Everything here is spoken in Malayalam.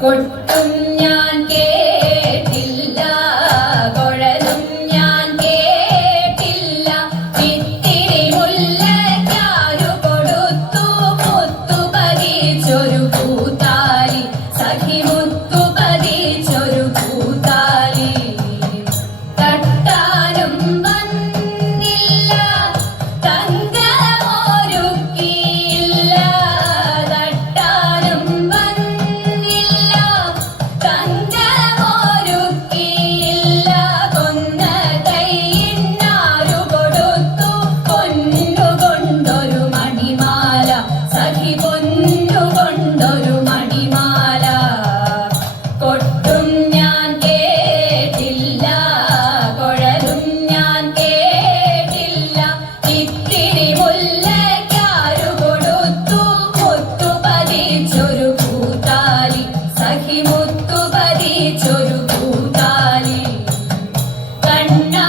കൊട്ടും ഞാൻ കേട്ടില്ല, കുഴലും ഞാൻ കേട്ടില്ല. ഇത്തിരി മുല്ലയ്ക്കാരു കൊടുത്തു മുത്തു പതിച്ചൊരു പൂത്താലി, സഖി മുത്തു പതിച്ചൊരു പൂത്താലി. തട്ടാനും വന്നില്ല, തങ്കമൊരുക്കിയില്ല. തട്ടാനും വന്നില്ല, തങ്കമൊരുക്കിയില്ല. കൊന്ന കൈയിന്നാരു കൊടുത്തു പൊന്നുകൊണ്ടൊരു മണിമാല, സഖി പൊന്നുകൊണ്ടൊരു മണിമാല. കൊട്ടും ഞാൻ കേട്ടില്ല, കുഴലും ഞാൻ കേട്ടില്ല. ഇത്തിരി മുല്ലയ്ക്കാരു കൊടുത്തു മുത്തു പതിച്ചൊരു പൂത്താലി, സഖി മുത്തു പതിച്ചൊരു പൂത്താലി. കണ്ണാ